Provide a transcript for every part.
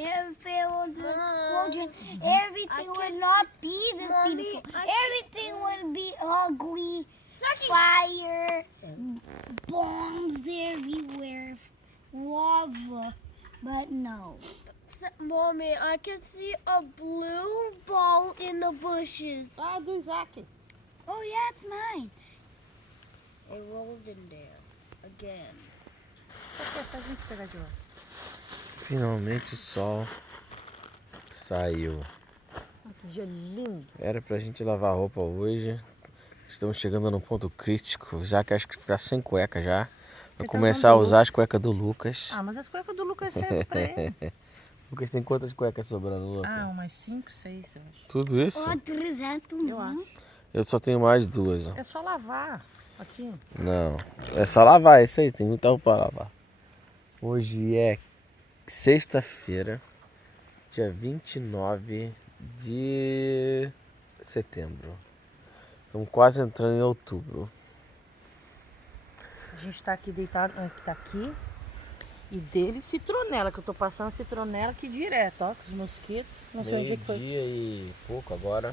if it was an explosion, everything would not be this beautiful. Everything would be ugly, fire, bombs everywhere, lava, but no. Mommy, I can see a blue ball in the bushes. Ah, do Isaac. Oh yeah, it's mine. It rolled in there again. Pra gente pegar de lá. Finalmente o sol saiu. Que dia lindo. Era pra gente lavar roupa hoje. Estamos chegando no ponto crítico. Já que acho que ficar sem cueca já. Vai começar a usar as cuecas do Lucas. Ah, mas as cuecas do Lucas servem pra ele. Lucas tem quantas cuecas sobrando, Lucas? Ah, umas 5, 6, eu acho. Tudo isso? Oh, 300 Eu acho. Eu só tenho mais duas. Ó. É só lavar. Aqui. Não, é só lavar isso aí, tem muita roupa pra lavar. Hoje é sexta-feira, dia 29 de setembro. Estamos quase entrando em outubro. A gente tá aqui deitado, tá aqui. E dele, citronela, que eu tô passando citronela aqui direto, ó, com os mosquitos. Não sei onde é que foi. Meio-dia e pouco agora.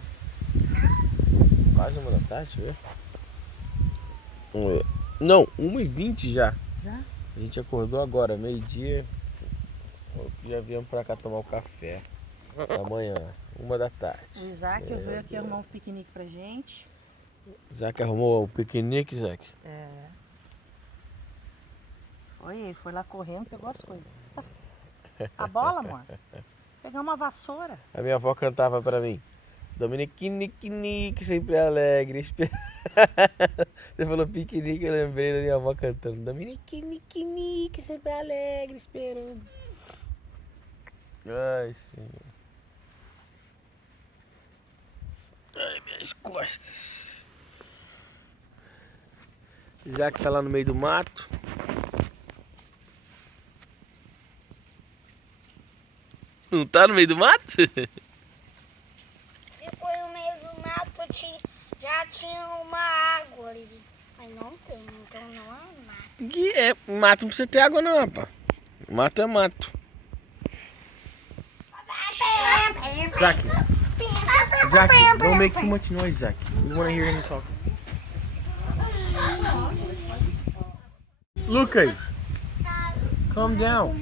Quase 1 da tarde, deixa eu ver. Não, 1h20 já. Já? A gente acordou agora, meio-dia. Já viemos pra cá tomar o café. Amanhã, 1 da tarde. O Isaac veio aqui arrumar um piquenique pra gente. Isaac arrumou o piquenique, Isaac? É. Olha, ele foi lá correndo, pegou as coisas. A bola, amor? Pegar uma vassoura. A minha avó cantava pra mim. Dominique, sempre alegre. Você falou piquenique, eu lembrei da minha avó cantando. Dominique, sempre alegre, esperando. Ai, Senhor. Ai, minhas costas. Já que tá lá no meio do mato. Não tá no meio do mato? Se foi no meio do mato, já tinha uma água ali. Mas não tem, então não é mato. Que é, mato não precisa ter água não, rapaz. Mato é mato. Isaac, don't make too much noise, Isaac. We want to hear him talk. Lucas, calm down.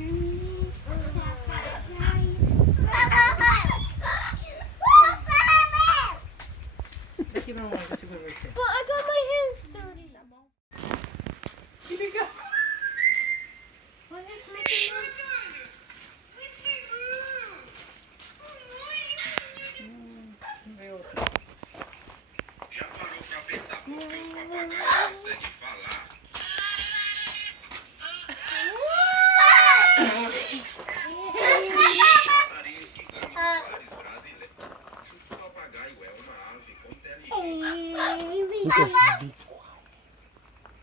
Aqui, meu amor, deixa eu ver você. But I got my hands dirty. Tá bom. Que legal. What is making noise? Já parou pra pensar por que os papagaios conseguem falar? Passarinhos que ganham os ares brasileiros. O papagaio é uma ave com inteligência.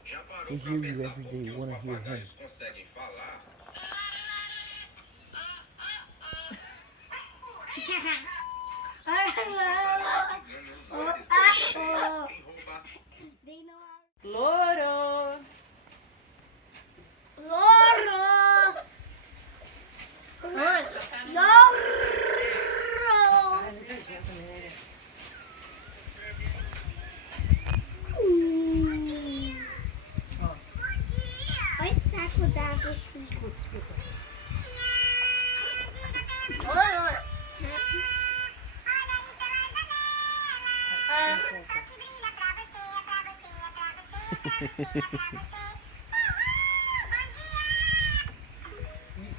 Já parou pra pensar por que os papagaios conseguem falar? Os passarinhos que ganham os ares brasileiros. Quem rouba as Louro. Loro! Loro! Olha esse saco d'água aqui.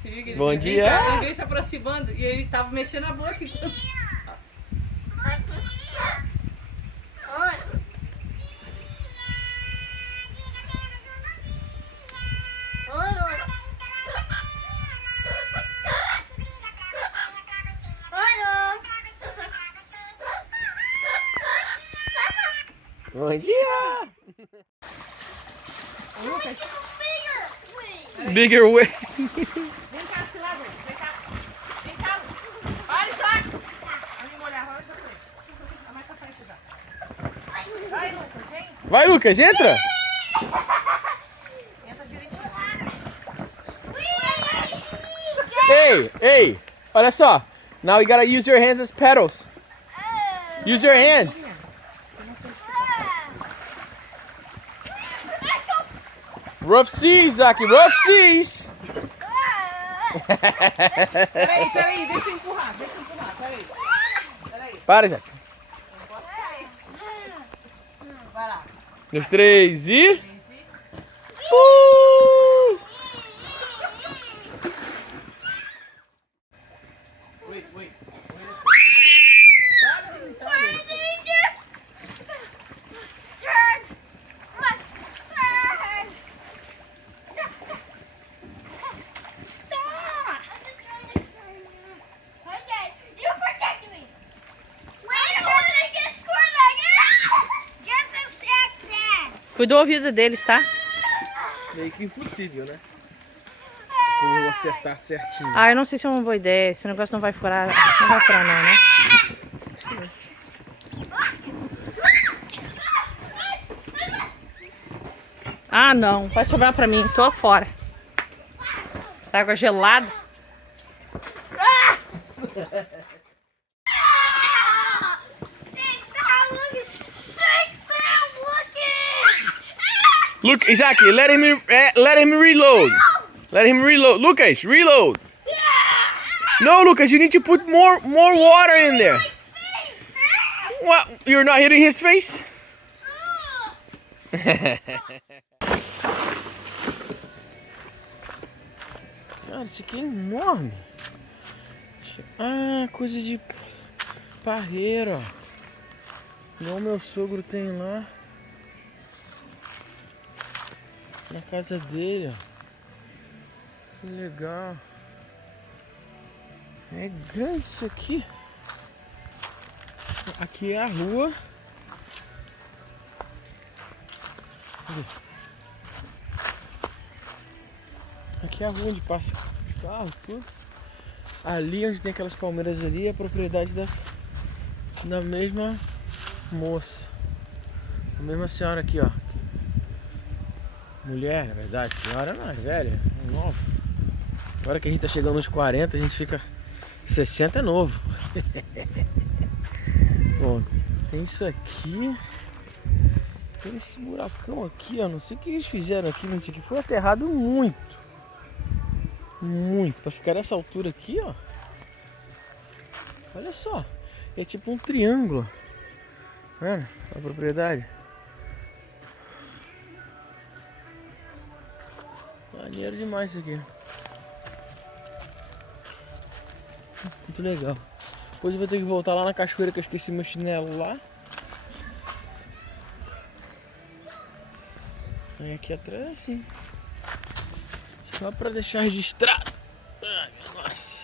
Se liga, ele Bom veio- dia. Ele veio se aproximando e ele tava mexendo a boca. Bom dia. Lucas, Bigger way. vem cá, se lava. Vem cá. Vem cá. Olha Isaac. Vamos me molhar. Olha essa frente. Vai mais pra frente, Isaac. Vai, Lucas, vem. Vai, Lucas, entra. Entra direitinho. Ei. Olha só. Now you gotta use your hands as pedals. Use your hands. Rough seas, Zaki. Rough seas. Peraí, deixa eu empurrar, peraí. Para, Zaki. Vai lá. Nos 3 e... Wait. Cuida do ouvido deles, tá? Meio que impossível, né? Como eu acertar certinho. Ah, eu não sei se é uma boa ideia. Esse negócio não vai furar. Não vai furar não, né? Ah, não. Vai sobrar pra mim. Tô fora. Essa água gelada. Look, Isaki, let him reload. Let him reload. Lucas, reload. No, Lucas, you need to put more water in there. What? You're not hitting his face? Cara, isso aqui é enorme. Ah, coisa de parreira. Igual meu sogro tem lá. Na casa dele, ó. Que legal. É grande isso aqui. Aqui é a rua. Aqui é a rua onde passa o carro, tudo. Ali onde tem aquelas palmeiras ali é a propriedade da mesma moça. A mesma senhora aqui, ó. Mulher, na verdade, senhora não é velha, é nova. Agora que a gente tá chegando nos 40, a gente fica 60 é novo. Bom, tem isso aqui. Tem esse buracão aqui, ó. Não sei o que eles fizeram aqui, mas isso aqui foi aterrado muito. Muito. Pra ficar nessa altura aqui, ó. Olha só. É tipo um triângulo. Tá vendo? A propriedade. Maneiro demais isso aqui. Muito legal. Depois eu vou ter que voltar lá na cachoeira que eu esqueci meu chinelo lá. Aí aqui atrás assim. Só pra deixar registrado. Ai, nossa.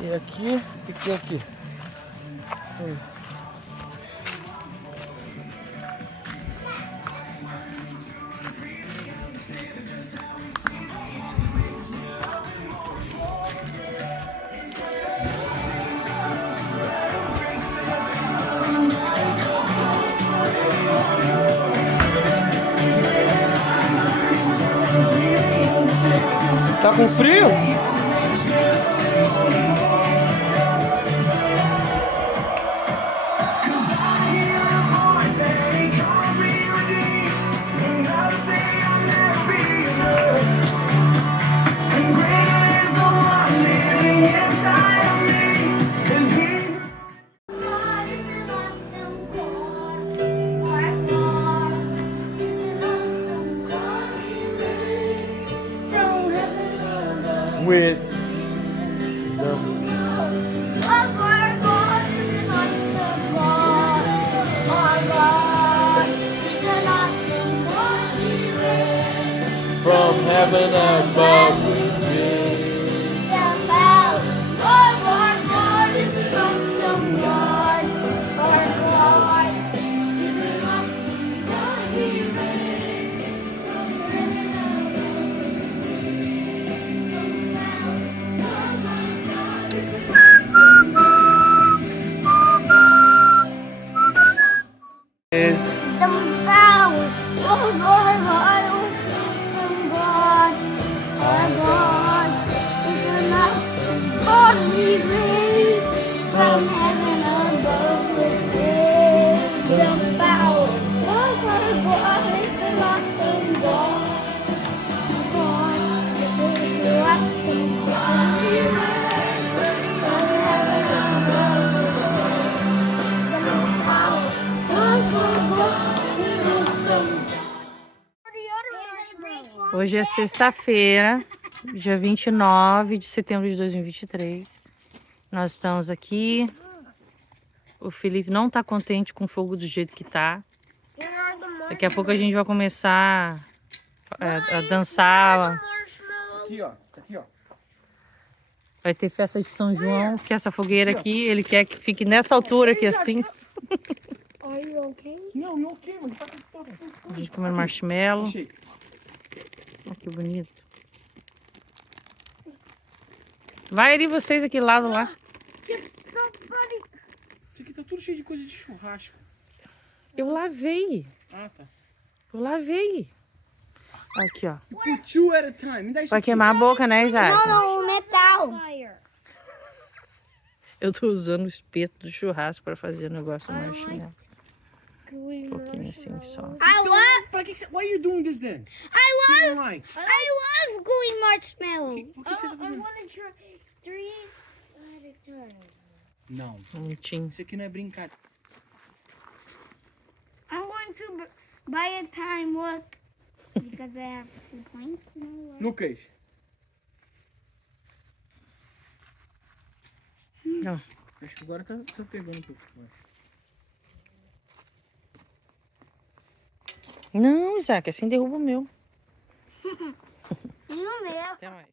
E aqui, o que tem aqui? Tá com frio? With from heaven above we Awesome. Hoje é sexta-feira, dia 29 de setembro de 2023. Nós estamos aqui. O Felipe não tá contente com o fogo do jeito que tá. Daqui a pouco a gente vai começar a dançar. Aqui, ó. Aqui, ó. Vai ter festa de São João, que essa fogueira aqui, ele quer que fique nessa altura aqui assim. Are you okay? Não, não ok, mano. Tá com tudo. A gente comendo marshmallow. Shake. Olha que bonito. Vai ali vocês aqui lado lá. Isso aqui tá tudo cheio de coisa de churrasco. Eu lavei. Ah, tá. Eu lavei. Aqui, ó. You put two at a time. Me dá isso Vai aqui. queimar a boca, né, Isaac? Não, o metal. Eu tô usando o espeto do churrasco pra fazer o negócio do marshmallow. Um pouquinho assim só. Pra que você... Why are you doing this then? I You don't like. love gooey marshmallows. Por que você tá I fazendo? want to try 3 at a time. Não. Bonitinho. Isso aqui não é brincar. I want to buy a time, look. Because I have 2 points. Lucas. Não. Acho que agora tá pegando um pouco mais. Não, Isaac, assim derruba o meu. No meu. Até mais.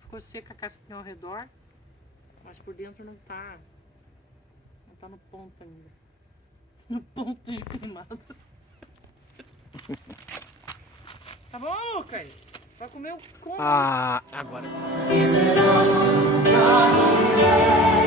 Ficou seca a casquinha ao redor, mas por dentro não tá no ponto ainda. No ponto de queimado. Tá bom, Lucas? Vai comer o... Ah, agora. Is it awesome? God,